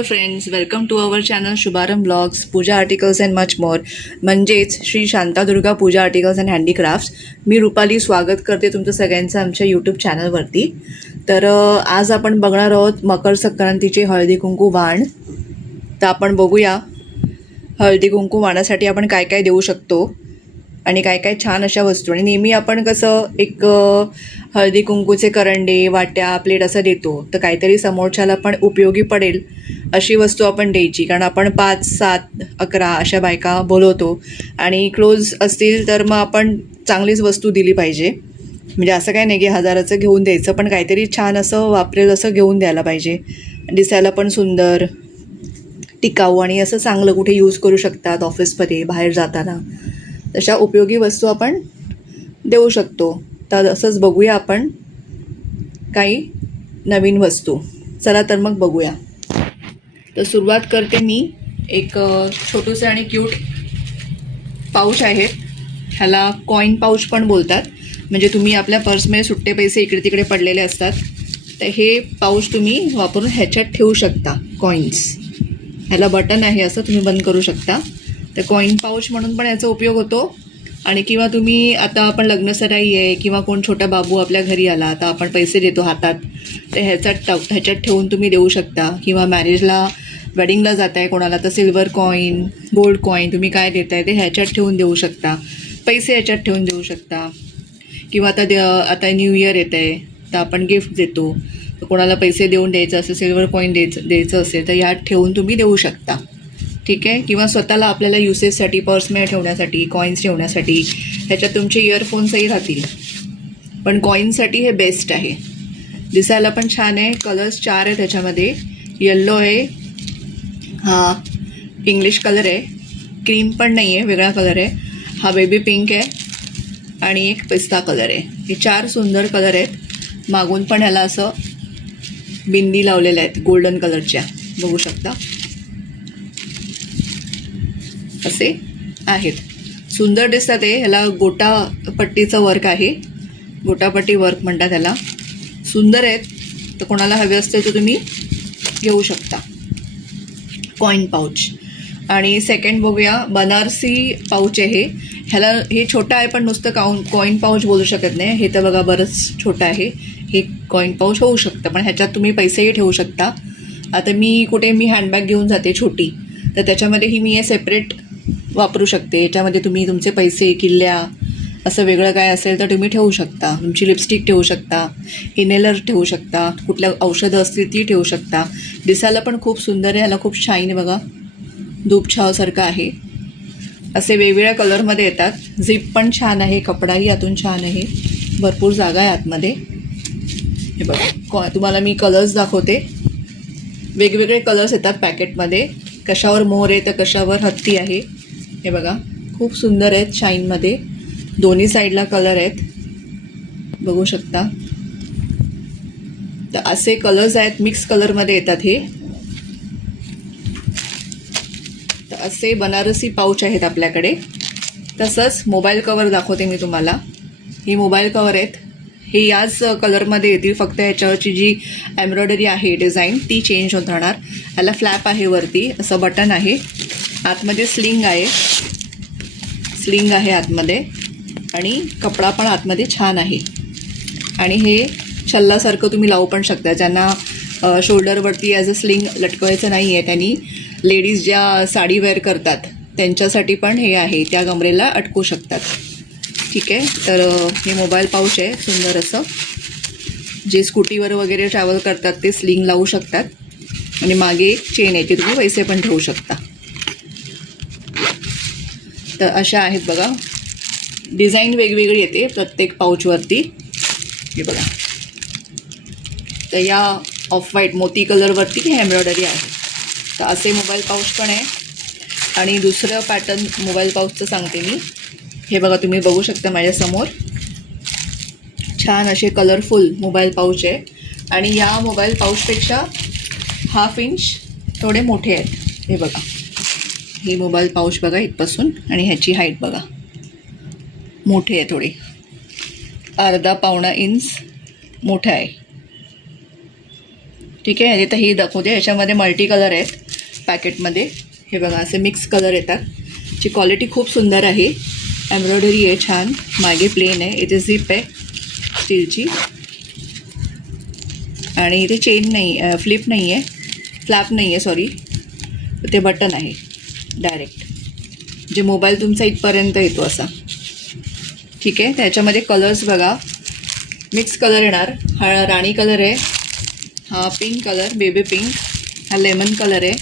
Hello friends, welcome to our channel Shubharambh blogs, puja articles and much more, म्हणजेच Shri Shantadurga puja articles and handicrafts. मी रुपाली स्वागत करते तुमचं सगळ्यांचं आमच्या यूट्यूब चॅनलवरती. तर आज आपण बघणार आहोत मकर संक्रांतीचे हळदी कुंकू वाण. तर आपण बघूया हळदी कुंकू वाणासाठी आपण काय काय देऊ शकतो आणि काय काय छान अशा वस्तू. आणि नेहमी आपण कसं एक हळदी कुंकूचे करंडे, वाट्या, प्लेट असं देतो, तर काहीतरी समोरच्याला पण उपयोगी पडेल अशी वस्तू आपण द्यायची. कारण आपण 5, 7, 11 अशा बायका बोलवतो आणि क्लोज असतील तर मग आपण चांगलीच वस्तू दिली पाहिजे. म्हणजे असं काय नाही की हजाराचं घेऊन द्यायचं, पण काहीतरी छान असं वापरेल असं घेऊन द्यायला पाहिजे. दिसायला पण सुंदर, टिकाऊ आणि असं चांगलं कुठे यूज करू शकतात ऑफिसमध्ये, बाहेर जाताना. तशा उपयोगी वस्तू आपण देऊ शकतो. तर असंच बघूया आपण काही नवीन वस्तू. चला तर मग बघूया. तर सुरुवात करते मी. एक छोटूसं आणि क्यूट पाऊच आहे. ह्याला कॉईन पाऊच पण बोलतात. म्हणजे तुम्ही आपल्या पर्समध्ये सुट्टे पैसे इकडे तिकडे पडलेले असतात, तर हे पाऊच तुम्ही वापरून ह्याच्यात ठेवू शकता. कॉईन्स, ह्याला बटन आहे, असं तुम्ही बंद करू शकता. तर कॉईन पाऊच म्हणून पण याचा उपयोग होतो. आणि किंवा तुम्ही आता आपण लग्नसराई आहे किंवा कोण छोटा बाबू आपल्या घरी आला, आता आपण पैसे देतो हातात, तर ह्याच्यात ठेवून तुम्ही देऊ शकता. किंवा मॅरेजला, वेडिंगला जात आहे कोणाला, तर सिल्वर कॉईन, गोल्ड कॉईन तुम्ही काय देताय ते ह्याच्यात ठेवून देऊ शकता. पैसे ह्याच्यात ठेवून देऊ शकता. किंवा आता न्यू इयर येत आहे, तर आपण गिफ्ट देतो, तर कोणाला पैसे देऊन द्यायचं असेल, सिल्वर कॉईन द्यायचं असेल, तर ह्यात ठेवून तुम्ही देऊ शकता. ठीक आहे. किंवा स्वतःला आपल्याला युसेससाठी, पर्समध्ये ठेवण्यासाठी, कॉईन्स ठेवण्यासाठी, ह्याच्यात तुमचे इयरफोन्सही राहतील. पण कॉईन्ससाठी हे बेस्ट आहे. दिसायला पण छान आहे. कलर्स 4 आहे त्याच्यामध्ये. येल्लो आहे, हा इंग्लिश कलर आहे, क्रीम पण नाही आहे, वेगळा कलर आहे, हा बेबी पिंक आहे आणि एक पिस्ता कलर आहे. हे 4 सुंदर कलर आहेत. मागून पण ह्याला असं बिंदी लावलेल्या आहेत गोल्डन कलरच्या, बघू शकता. असे आहेत, सुंदर दिसतात. ते ह्याला गोटापट्टीचं वर्क आहे, गोटापट्टी वर्क म्हणतात ह्याला. सुंदर आहेत. तर कोणाला हवे असतील तर तुम्ही घेऊ शकता. Coin pouch. आणि सेकंड बघूया, बनारसी पाऊच आहे. ह्याला हे छोटं आहे, पण नुसतं कॉईन पाऊच बोलू शकत नाही. हे तर बघा बरंच छोटं आहे. हे कॉईन पाऊच होऊ शकतं, पण ह्याच्यात तुम्ही पैसेही ठेवू शकता. आता मी हँडबॅग घेऊन जाते छोटी, तर त्याच्यामध्येही मी हे सेपरेट वापरू शकते. याच्यामध्ये तुम्ही तुमचे पैसे, किल्ल्या, असं वेगळं काय असेल तर तुम्ही ठेवू शकता. तुमची लिपस्टिक ठेवू शकता, इनेलर ठेवू शकता, कुठल्या औषधं असतील ती ठेवू शकता. दिसायला पण खूप सुंदर आहे. ह्याला खूप शाईन बघा, धूपछावसारखं आहे. असे वेगवेगळ्या कलरमध्ये येतात. झिप पण छान आहे, कपडाही आतून छान आहे, भरपूर जागा आहे आतमध्ये. हे बघा, तुम्हाला मी कलर्स दाखवते. वेगवेगळे कलर्स येतात पॅकेटमध्ये. कशावर मोर आहे तर कशावर हत्ती आहे. हे बघा, खूप सुंदर आहेत, शाईनमध्ये. दोन्ही साईडला कलर आहेत, बघू शकता. तर असे कलर्स आहेत, मिक्स कलरमध्ये येतात हे. तर असे बनारसी पाऊच आहेत आपल्याकडे. तसंच मोबाईल कवर दाखवते मी तुम्हाला. ही मोबाईल कवर आहेत. हे याच कलरमध्ये येतील, फक्त ह्याच्यावरची जी एम्ब्रॉयडरी आहे, डिझाईन, ती चेंज होत राहणार. ह्याला फ्लॅप आहे वरती, असं बटन आहे. आतमध्ये स्लिंग आहे आतमध्ये. आणि कपडा पण आतमध्ये छान आहे. आणि हे छल्लासारखं तुम्ही लावू पण शकता. ज्यांना शोल्डरवरती ॲज अ स्लिंग लटकवायचं नाही आहे, त्यांनी, लेडीज ज्या साडी वेअर करतात त्यांच्यासाठी पण हे आहे, त्या कमरेला अटकू शकतात. ठीक आहे. तर हे मोबाईल पाऊच आहे सुंदर असं. जे स्कूटीवर वगैरे ट्रॅव्हल करतात ते स्लिंग लावू शकतात. आणि मागे एक चेन आहे, ती तुम्ही पैसे पण ठेवू शकता. तर अशा आहेत बघा. डिझाईन वेगवेगळी येते प्रत्येक पाऊचवरती. हे बघा. तर या ऑफ व्हाईट मोती कलरवरती ही एम्ब्रॉयडरी आहे. तर असे मोबाईल पाऊच पण आहे. आणि दुसरं पॅटर्न मोबाईल पाऊचचं सांगते मी. हे बघा, तुम्ही बघू शकता माझ्यासमोर. छान असे कलरफुल मोबाईल पाऊच आहे. आणि या मोबाईल पाऊचपेक्षा 1/2 इंच थोडे मोठे आहेत. हे बघा, ही मोबाईल पाऊच बघा इथपासून, आणि ह्याची हाईट बघा, मोठे आहे थोडे, 1/2-1.25 इंच मोठं आहे. ठीक आहे. आता ही दाखवते. याच्यामध्ये मल्टी कलर आहेत पॅकेटमध्ये. हे बघा असे मिक्स कलर येतात. ची क्वालिटी खूप सुंदर आहे. एम्ब्रॉयडरी आहे छान. मागे प्लेन आहे. इथे झिप आहे स्टीलची आणि इथे चेन नाही, फ्लिप नाही आहे, फ्लॅप नाही आहे, सॉरी. ते बटन आहे डायरेक्ट, जे मोबाईल तुमचा इथपर्यंत येतो असा. ठीक आहे. त्याच्यामध्ये कलर्स बघा, मिक्स कलर येणार. हा राणी कलर आहे, हा पिंक कलर, बेबी पिंक, हा लेमन कलर आहे,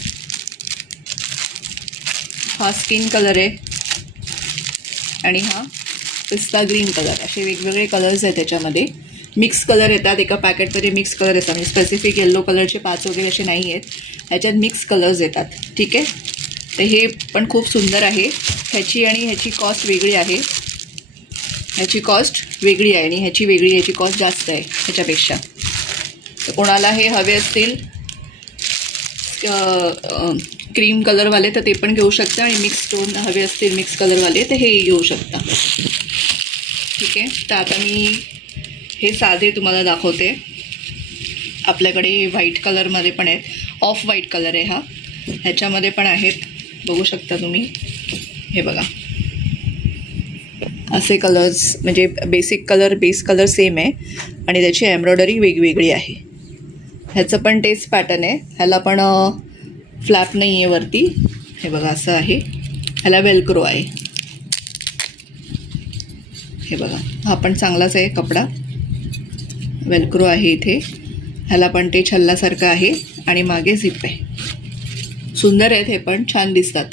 हा स्किन कलर आहे आणि हा पिस्ता ग्रीन कलर. असे वेगवेगळे कलर्स आहेत त्याच्यामध्ये. मिक्स कलर येतात एका पॅकेटमध्ये. मिक्स कलर येतात म्हणजे स्पेसिफिक येल्लो कलरचे 5 वगैरे असे नाही आहेत. ह्याच्यात मिक्स कलर्स येतात. ठीक आहे. तर हे पण खूप सुंदर आहे. ह्याची आणि ह्याची कॉस्ट वेगळी आहे. ह्याची कॉस्ट वेगळी आहे आणि ह्याची वेगळी, ह्याची कॉस्ट जास्त आहे ह्याच्यापेक्षा. तर कोणाला हे हवे असतील क्रीम कलरवाले तर ते पण घेऊ शकता आणि मिक्स टोन हवे असतील मिक्स कलरवाले तर हे घेऊ शकता. ठीक आहे. तर आता मी हे साधे तुम्हाला दाखवते. आपल्याकडे व्हाईट कलरमध्ये पण आहेत. ऑफ व्हाईट कलर आहे हा. ह्याच्यामध्ये पण आहेत, बघू शकता तुम्ही. हे बघा असे कलर्स, म्हणजे basic colour, base colour same आहे आणि त्याची एम्ब्रॉयडरी वेगवेगळी आहे. ह्याचं पण तेच पॅटर्न आहे. ह्याला पण फ्लॅप नाही आहे वरती. हे बघा असं आहे. ह्याला वेलक्रो आहे. हे बघा हा पण चांगलाच आहे कपडा. वेलक्रो आहे इथे. ह्याला पण ते छल्ल्यासारखं आहे आणि मागे झिप आहे. सुंदर आहेत, हे पण छान दिसतात.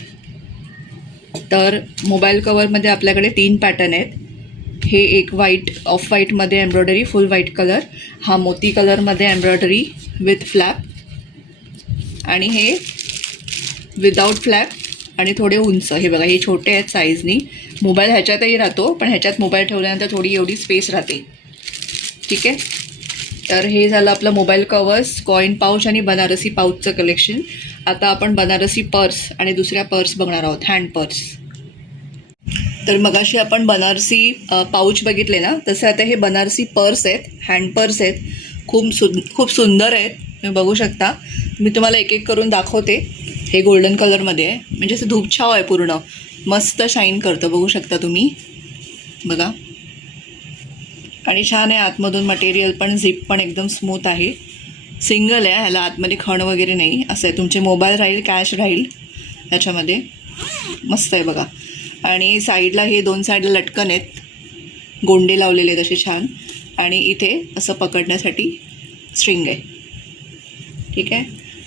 तर मोबाईल कवरमध्ये आपल्याकडे 3 पॅटर्न आहेत. हे एक व्हाईट, ऑफ व्हाईटमध्ये एम्ब्रॉयडरी, फुल व्हाईट कलर. हा मोती कलरमध्ये एम्ब्रॉयडरी विथ फ्लॅप आणि हे विदाऊट फ्लॅप आणि थोडे उंच. हे बघा हे छोटे आहेत साईजनी. मोबाईल ह्याच्यातही राहतो, पण ह्याच्यात मोबाईल ठेवल्यानंतर थोडी एवढी स्पेस राहते. ठीक आहे. तर हे झालं आपलं मोबाईल कवर्स, कॉईन पाऊच आणि बनारसी पाऊचचं कलेक्शन. आता आपण बनारसी पर्स आणि दुसऱ्या पर्स बघणार आहोत, हँड पर्स. तर मगाशी आपण बनारसी पाऊच बघितले ना, तसं आता हे बनारसी पर्स आहेत, हँड पर्स आहेत. खूप सुंदर आहेत, तुम्ही बघू शकता. मी तुम्हाला एक एक करून दाखवते. हे गोल्डन कलरमध्ये आहे, म्हणजे असं धूपछाव आहे पूर्ण, मस्त शाईन करतं, बघू शकता तुम्ही. बघा आणि छान आहे आतमधून मटेरियल पण. झिप पण एकदम स्मूथ आहे. सिंगल आहे, ह्याला आतमध्ये खण वगैरे नाही. असं आहे. तुमचे मोबाईल राहील, कॅश राहील ह्याच्यामध्ये. मस्त आहे बघा. आणि साईडला हे 2 साईडला लटकन आहेत, गोंडे लावलेले आहेत असे छान. आणि इथे असं पकडण्यासाठी स्ट्रिंग आहे. ठीक आहे.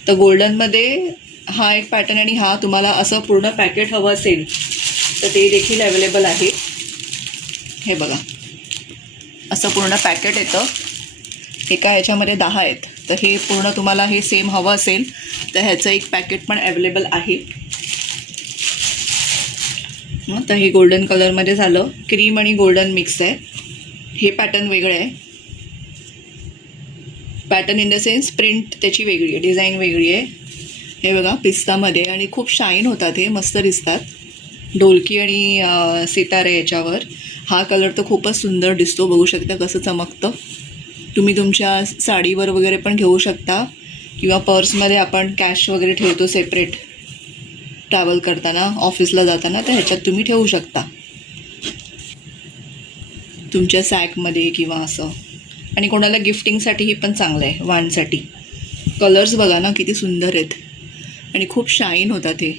तर गोल्डनमध्ये हा एक पॅटर्न आणि हा तुम्हाला असं पूर्ण पॅकेट हवं असेल तर ते देखील अवेलेबल आहे. हे बघा असं पूर्ण पॅकेट येतं. एका ह्याच्यामध्ये 10 आहेत. तर हे पूर्ण तुम्हाला हे सेम हवं असेल तर ह्याचं एक पॅकेट पण अवेलेबल आहे. तर हे गोल्डन कलरमध्ये झालं. क्रीम आणि गोल्डन मिक्स आहे. हे पॅटर्न वेगळं आहे. Pattern in the sense print त्याची वेगळी आहे, डिझाईन वेगळी आहे. हे बघा पिस्तामध्ये आणि खूप शाईन होतात, हे मस्त दिसतात. ढोलकी आणि सितारे याच्यावर. हा कलर तर खूपच सुंदर दिसतो, बघू शकता कसं चमकतं. तुम्ही तुमच्या साडीवर वगैरे पण घेऊ शकता किंवा पर्समध्ये आपण कॅश वगैरे ठेवतो सेपरेट ट्रॅव्हल करताना, ऑफिसला जाताना, तर ह्याच्यात तुम्ही ठेवू शकता तुमच्या सॅकमध्ये किंवा असं. आणि कोणाला गिफ्टिंगसाठीही पण चांगलं आहे, वाणसाठी. कलर्स बघा ना किती सुंदर आहेत आणि खूप शाईन होतात हे.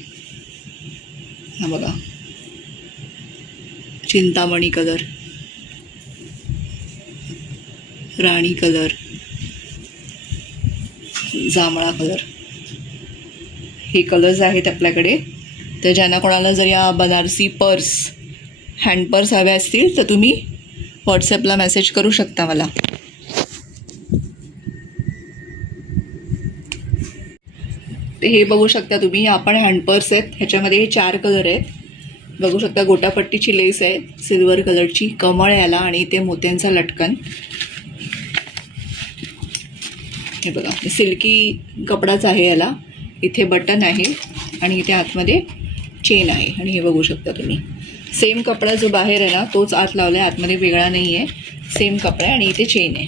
हा बघा चिंतामणी कलर, राणी कलर, जांभळा कलर, हे कलर्स आहेत आपल्याकडे. तर ज्यांना कोणाला जर या बनारसी पर्स, हँड पर्स हव्या असतील तर तुम्ही व्हॉट्सॲपला मेसेज करू शकता मला. ते हे बघू शकता तुम्ही, आपण हँड पर्स आहेत. ह्याच्यामध्ये 4 कलर आहेत, बघू शकता. गोटापट्टीची लेस आहे सिल्वर कलरची, कमळ याला आणि इथे मोत्यांचा लटकन. हे बघा सिल्की कपडाच आहे याला. इथे बटन आहे आणि इथे आतमध्ये चेन आहे. आणि हे बघू शकता तुम्ही, सेम कपडा जो बाहेर आहे ना तोच आत लावला आहे, आतमध्ये वेगळा नाही आहे, सेम कपडा आहे आणि इथे चेन आहे.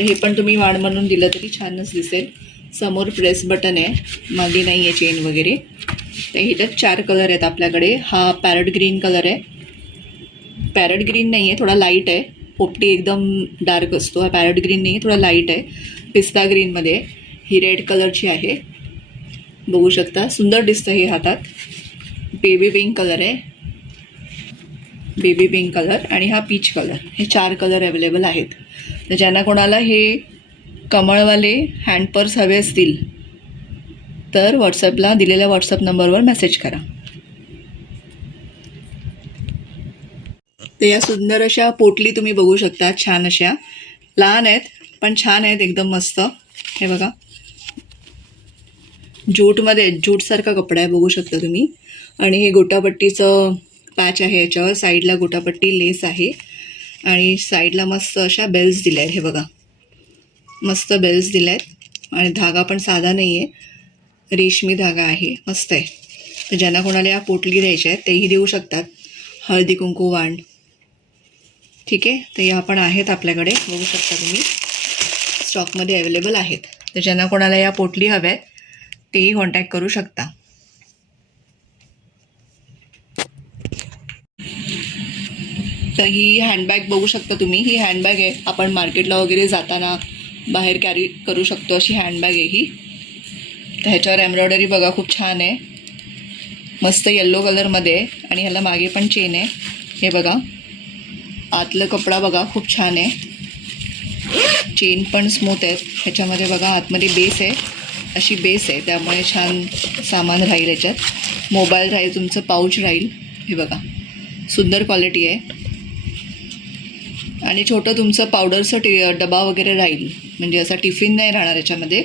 हे पण तुम्ही वाण म्हणून दिलं तरी छानच दिसेल. समोर प्रेस बटन आहे, मागे नाही आहे चेन वगैरे. तर ह्याच्यात 4 कलर आहेत आपल्याकडे. हा पॅरट ग्रीन कलर आहे. पॅरट ग्रीन नाही आहे, थोडा लाईट आहे. पोपटी एकदम डार्क असतो. हा पॅरट ग्रीन नाही आहे, थोडा लाईट आहे. पिस्ता ग्रीनमध्ये ही रेड कलरची आहे, बघू शकता. सुंदर दिसतं हे हातात. बेबी पिंक कलर आहे, बेबी पिंक कलर आणि हा पीच कलर. हे 4 कलर अवेलेबल आहेत. तर ज्यांना कोणाला हे कमळवाले हँड पर्स हवे असतील तर व्हॉट्सअपला दिलेल्या व्हॉट्सअप नंबरवर मेसेज करा. तर या सुंदर अशा पोटली तुम्ही बघू शकता. छान अशा लहान आहेत पण छान आहेत, एकदम मस्त. हे बघा, ज्यूटमध्ये, ज्यूटसारखा कपडा आहे, बघू शकता तुम्ही. आणि हे गोटापट्टीचं पॅच आहे, याच्यावर साईडला गोटापट्टी लेस आहे आणि साईडला मस्त अशा बेल्स दिल्या आहेत. हे बघा, मस्त बेल्स दिल्या आहेत आणि धागा पण साधा नाही आहे, रेशमी धागा आहे, मस्त आहे. तर ज्यांना कोणाला या पोटली द्यायच्या आहेत तेही देऊ शकतात. हळदी कुंकू वाण, ठीक आहे. तर या पण आहेत आपल्याकडे, बघू शकता तुम्ही, स्टॉकमध्ये अवेलेबल आहेत. तर ज्यांना कोणाला या पोटली हव्या आहेत तेही कॉन्टॅक्ट करू शकता. तर ही हँडबॅग बघू शकता तुम्ही. ही हँडबॅग आहे, आपण मार्केटला वगैरे जाताना बाहेर कॅरी करू शकतो अशी हँडबॅग आहे ही. तर ह्याच्यावर एम्ब्रॉयडरी बघा, खूप छान आहे, मस्त येल्लो कलरमध्ये आहे. आणि ह्याला मागे पण चेन आहे. हे बघा, आतलं कपडा बघा, खूप छान आहे. चेन पण स्मूथ आहेत. ह्याच्यामध्ये बघा आतमध्ये बेस आहे, अशी बेस आहे, त्यामुळे छान सामान राहील याच्यात. मोबाईल राहील, तुमचं पाऊच राहील. हे बघा, सुंदर क्वालिटी आहे. आणि छोटं तुमचं पावडरचं डबा वगैरे राहील, म्हणजे असा टिफिन नाही राहणार याच्यामध्ये.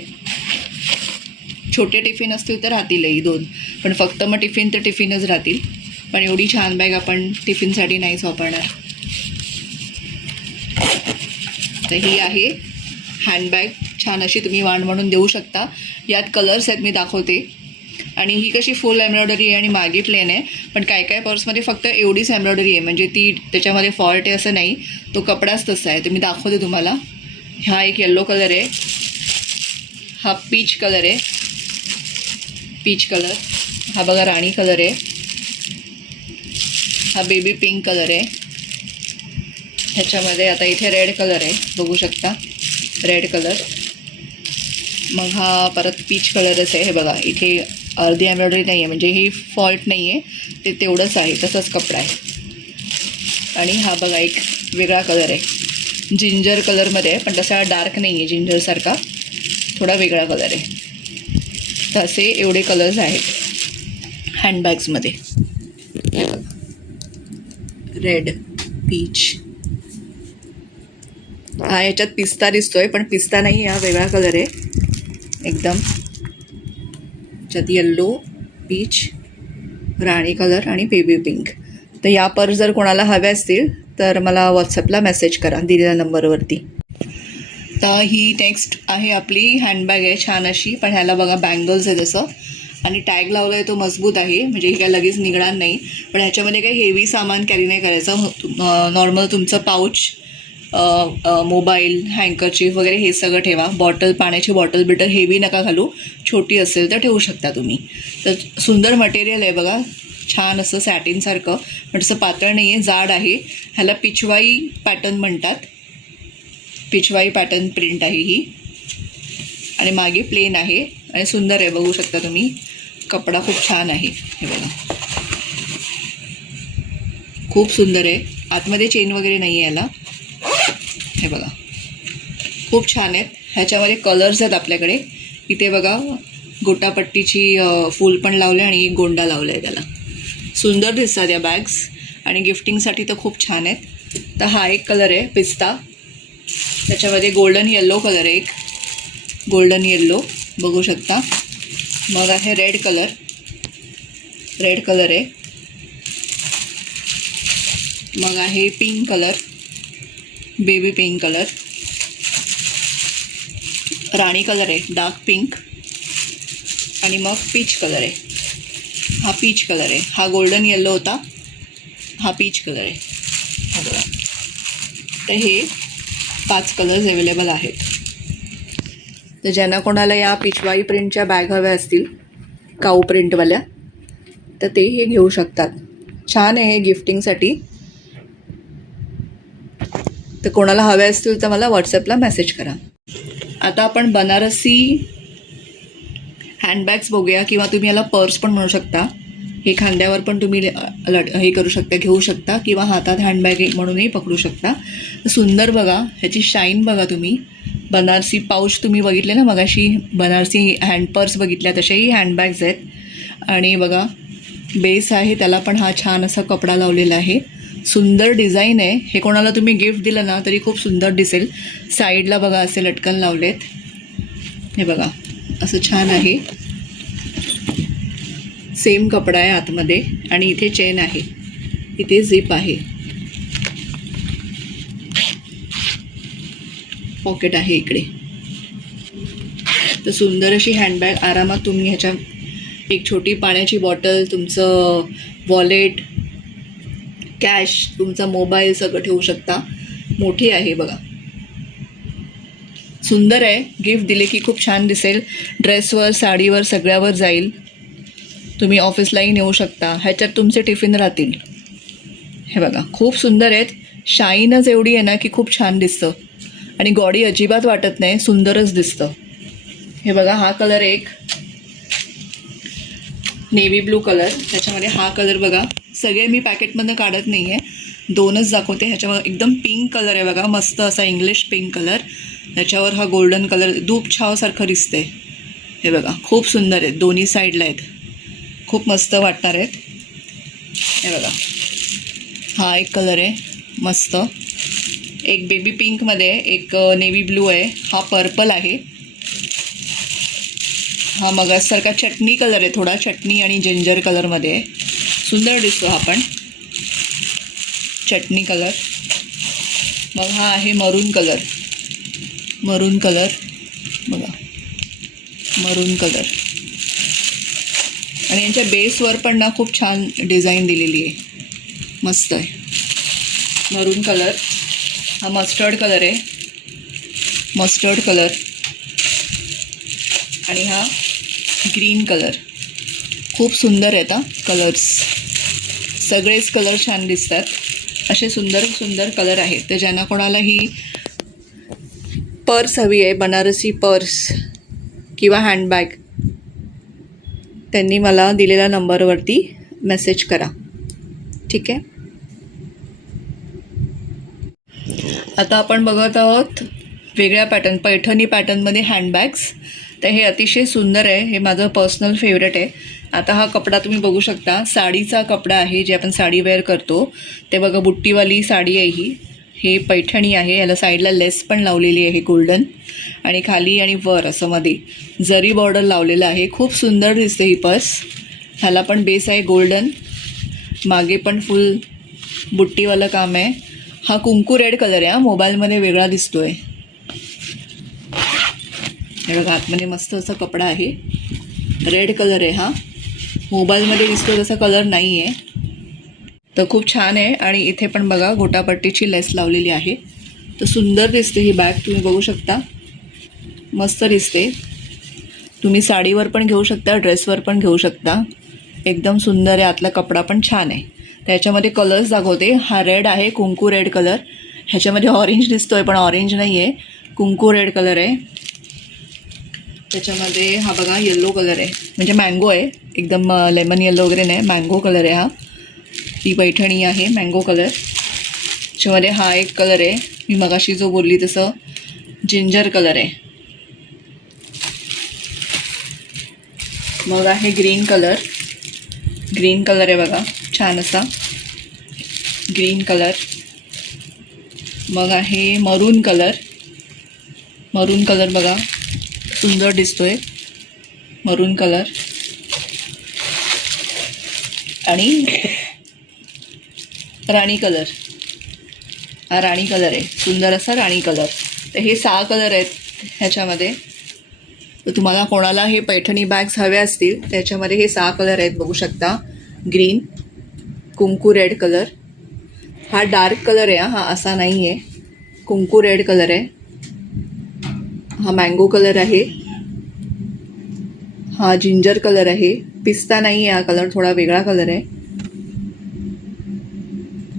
छोटे टिफिन असतील तर राहतीलही 2, पण फक्त मग टिफिन तर टिफिनच राहतील. पण एवढी छान बॅग आपण टिफिनसाठी नाहीच वापरणार. तर ही आहे हँडबॅग, छान अशी तुम्ही वाण म्हणून देऊ शकता. यात कलर्स आहेत, मी दाखवते. आणि ही कशी फुल एम्ब्रॉयडरी आहे आणि मागे प्लेन आहे. पण काय काय पर्समध्ये फक्त एवढीच एम्ब्रॉयडरी आहे, म्हणजे ती त्याच्यामध्ये फॉल्ट आहे असं नाही, तो कपडाच तसा आहे. तर मी दाखवते तुम्हाला. हा एक येल्लो कलर आहे, हा पीच कलर आहे, पीच कलर. हा बघा राणी कलर आहे, हा बेबी पिंक कलर आहे. ह्याच्यामध्ये आता इथे रेड कलर आहे, बघू शकता, रेड कलर. मग हा परत पीच कलरच आहे. हे बघा, इथे अर्धी एम्ब्रॉयडरी नाही आहे, म्हणजे ही फॉल्ट नाही आहे, ते तेवढंच आहे, तसंच कपडा आहे. आणि हा बघा एक वेगळा कलर आहे, जिंजर कलरमध्ये आहे, पण तसा डार्क नाही आहे जिंजरसारखा, थोडा वेगळा कलर आहे. तर असे एवढे कलर्स आहेत हँडबॅग्समध्ये. हे बघा, रेड, पीच. हा याच्यात पिस्ता दिसतोय, पण पिस्ता नाही, हा वेगळा कलर आहे एकदम. याच्यात येल्लो, पीच, राणी कलर आणि बेबी पिंक. तर या पर्स जर कोणाला हव्या असतील तर मला व्हॉट्सअपला मेसेज करा दिलेल्या नंबरवरती. तर ही नेक्स्ट आहे आपली हँडबॅग आहे, छान अशी. पण ह्याला बघा बँगल्स आहे जसं, आणि टॅग लावला आहे तो मजबूत आहे, म्हणजे ही काय लगेच निघणार नाही. पण ह्याच्यामध्ये काही हेवी सामान कॅरी नाही करायचं. नॉर्मल तुमचं पाऊच, मोबाईल, हँकरचीफ वगैरे हे सगळं ठेवा. बॉटल, पाण्याची बॉटल बिटल हेवी नका घालू, छोटी असेल तर ठेवू शकता तुम्ही. तर सुंदर मटेरियल आहे बघा, छान असं सॅटिनसारखं, पण तसं पातळ नाही आहे, जाड आहे. ह्याला पिचवाई पॅटर्न म्हणतात, पिचवाई पॅटर्न प्रिंट आहे ही. आणि मागे प्लेन आहे आणि सुंदर आहे, बघू शकता तुम्ही. कपडा खूप छान आहे, हे बघा, खूप सुंदर आहे. आतमध्ये चेन वगैरे नाही आहे याला. हे बघा, खूप छान आहेत. ह्याच्यामध्ये कलर्स आहेत आपल्याकडे. इथे बघा गोटापट्टीची फूल पण लावले आणि एक गोंडा लावला आहे त्याला. सुंदर दिसतात या बॅग्स आणि गिफ्टिंगसाठी तर खूप छान आहेत. तर हा एक कलर आहे पिस्ता, त्याच्यामध्ये गोल्डन येल्लो कलर आहे, एक गोल्डन येल्लो बघू शकता. मग आहे रेड कलर, रेड कलर आहे. मग आहे pink colour, baby pink colour. राणी कलर आहे, डार्क पिंक. आणि मग पीच कलर आहे, हा पीच कलर आहे. हा गोल्डन येल्लो होता, हा पीच कलर आहे. हा बघा. तर हे 5 कलर्स अवेलेबल आहेत. तर ज्यांना कोणाला या पिशवाई प्रिंटच्या बॅग हव्या असतील काऊ प्रिंटवाल्या तर ते हे घेऊ शकतात. छान आहे हे गिफ्टिंगसाठी. तर कोणाला हवे असतील तर मला व्हॉट्सॲपला मेसेज करा. आता आपण बनारसी हँडबॅग्स बघूया, किंवा तुम्ही याला पर्स पण म्हणू शकता. हे खांद्यावर पण तुम्ही हे करू शकता, घेऊ शकता, किंवा हातात हँडबॅग म्हणूनही पकडू शकता. सुंदर बघा, ह्याची शाईन बघा तुम्ही. बनारसी पाऊच तुम्ही बघितले ना मगाशी, बनारसी हँड पर्स बघितल्या, तसेही हँडबॅग्स आहेत. आणि बघा बेस आहे, त्याला पण हा छान असा कपडा लावलेला आहे. सुंदर डिझाईन आहे. हे कोणाला तुम्ही गिफ्ट दिलं ना तरी खूप सुंदर दिसेल. साईडला बघा असे लटकन लावलेत. हे बघा असं छान आहे. सेम कपडा आहे आतमध्ये आणि इथे चेन आहे, इथे झिप आहे, पॉकेट आहे इकडे. तर सुंदर अशी हँडबॅग. आरामात तुम्ही ह्याच्या एक छोटी पाण्याची बॉटल, तुमचं वॉलेट, कॅश, तुमचा मोबाईल सगळं ठेवू शकता. मोठी आहे बघा, सुंदर आहे. गिफ्ट दिले की खूप छान दिसेल. ड्रेसवर, साडीवर, सगळ्यावर जाईल. तुम्ही ऑफिसलाही नेऊ शकता. ह्याच्यात तुमचे टिफिन राहतील. हे बघा खूप सुंदर आहेत. शाईनच एवढी आहे ना की खूप छान दिसतं आणि गॉडी अजिबात वाटत नाही, सुंदरच दिसतं. हे बघा हा कलर एक नेव्ही ब्लू कलर, त्याच्यामध्ये हा कलर बघा. सगळे मी पॅकेटमधनं काढत नाही आहे, 2च दाखवते. ह्याच्यावर एकदम पिंक कलर आहे बघा, मस्त असा इंग्लिश पिंक कलर. त्याच्यावर हा गोल्डन कलर धूप छावसारखं दिसते. हे बघा खूप सुंदर आहेत, दोन्ही साईडला आहेत, खूप मस्त वाटणार आहेत. हे बघा हा एक कलर आहे मस्त, एक बेबी पिंकमध्ये, एक नेव्ही ब्लू आहे, हा पर्पल आहे, हा मगासारखा चटणी कलर आहे, थोडा चटणी आणि जिंजर कलरमध्ये आहे. सुंदर दिसतो हा पण चटणी कलर. मग हा आहे मरून कलर, मरून कलर बघा, मरून कलर. आणि यांच्या बेसवर पण ना खूप छान डिझाईन दिलेली आहे, मस्त आहे. मरून कलर. हा मस्टर्ड कलर आहे, मस्टर्ड कलर. आणि हा ग्रीन कलर. खूप सुंदर आहेत हा कलर्स, सगळेच कलर छान दिसतात. असे सुंदर सुंदर कलर आहेत. तर ज्यांना कोणाला ही पर्स हवी आहे, बनारसी पर्स किंवा हँडबॅग, त्यांनी मला दिलेल्या नंबरवरती मेसेज करा, ठीक आहे. आता आपण बघत आहोत वेगळ्या पॅटर्न, पैठणी पॅटर्नमध्ये हँडबॅग्स. तर हे अतिशय सुंदर आहे, हे माझं पर्सनल फेवरेट आहे. आता हा कपडा तुम्ही बघू शकता, साडीचा कपडा आहे, जे आपण साडी वेअर करतो ते बघा. बुट्टीवाली साडी आहे ही. हे पैठणी आहे, याला साईडला लेस पण लावलेली आहे गोल्डन, आणि खाली आणि वर असं मध्ये जरी बॉर्डर लावलेलं आहे. खूप सुंदर दिसते ही पर्स. ह्याला पण बेस आहे गोल्डन, मागे पण फुल बुट्टीवालं काम आहे. हा कुंकू रेड कलर आहे, हा मोबाईलमध्ये वेगळा दिसतोय. हे बघा आतमध्ये मस्त असा कपडा आहे, रेड कलर आहे. हा मोबाईलमध्ये दिसतो तसा कलर नाही आहे, तर खूप छान आहे. आणि इथे पण बघा गोटापट्टीची लेस लावलेली आहे. तर सुंदर दिसते ही बॅग, तुम्ही बघू शकता, मस्त दिसते. तुम्ही साडीवर पण घेऊ शकता, ड्रेसवर पण घेऊ शकता. एकदम सुंदर आहे, आतला कपडा पण छान आहे. त्याच्यामध्ये कलर्स दाखवते. हा रेड आहे, कुंकू रेड कलर. ह्याच्यामध्ये ऑरेंज दिसतोय पण ऑरेंज नाही आहे, कुंकू रेड कलर आहे. त्याच्यामध्ये हा बघा येल्लो कलर आहे, म्हणजे मँगो आहे, एकदम लेमन येल्लो वगैरे नाही, मँगो कलर आहे हा. ही पैठणी आहे मँगो कलर. त्याच्यामध्ये हा एक कलर आहे, मी मगाशी जो बोलली तसं जिंजर कलर आहे. मग आहे ग्रीन कलर, ग्रीन कलर आहे बघा, छान असा ग्रीन कलर. मग आहे मरून कलर, मरून कलर बघा सुंदर दिसतोय, मरून कलर. आणि राणी कलर, हा राणी कलर आहे, सुंदर असा राणी कलर. तर हे 6 कलर आहेत ह्याच्यामध्ये. तर तुम्हाला कोणाला हे पैठणी बॅग्स हव्या असतील त्याच्यामध्ये हे 6 कलर आहेत, बघू शकता. ग्रीन, कुंकू रेड कलर, हा डार्क कलर आहे, हा असा नाही आहे, कुंकू रेड कलर आहे, हा मँगो कलर आहे, हा जिंजर कलर आहे, पिस्ता नाही आहे हा कलर, थोडा वेगळा कलर आहे.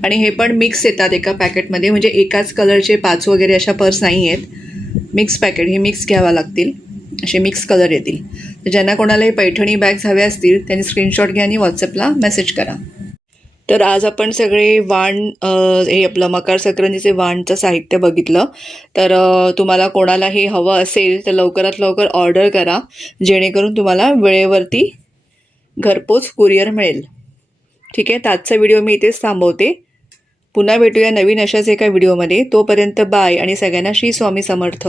आणि हे पण मिक्स येतात एका पॅकेटमध्ये, म्हणजे एकाच कलरचे 5 वगैरे अशा पर्स नाही आहेत. मिक्स पॅकेट, हे मिक्स घ्यावा लागतील, असे मिक्स कलर येतील. तर ज्यांना कोणालाही पैठणी बॅग्स हव्या असतील त्यांनी स्क्रीनशॉट घ्या आणि व्हॉट्सअपला मेसेज करा. तर आज आपण सगळे वाण हे आपलं मकर संक्रांतीचे वाणचं साहित्य बघितलं. तर तुम्हाला कोणाला हे हवं असेल तर लवकरात लवकर ऑर्डर करा, जेणेकरून तुम्हाला वेळेवरती घरपोच कुरिअर मिळेल. ठीक आहे, तर आजचा व्हिडिओ मी इथेच थांबवते. पुन्हा भेटूया नवीन अशाच एका व्हिडिओमध्ये. तोपर्यंत बाय आणि सगळ्यांना श्री स्वामी समर्थ.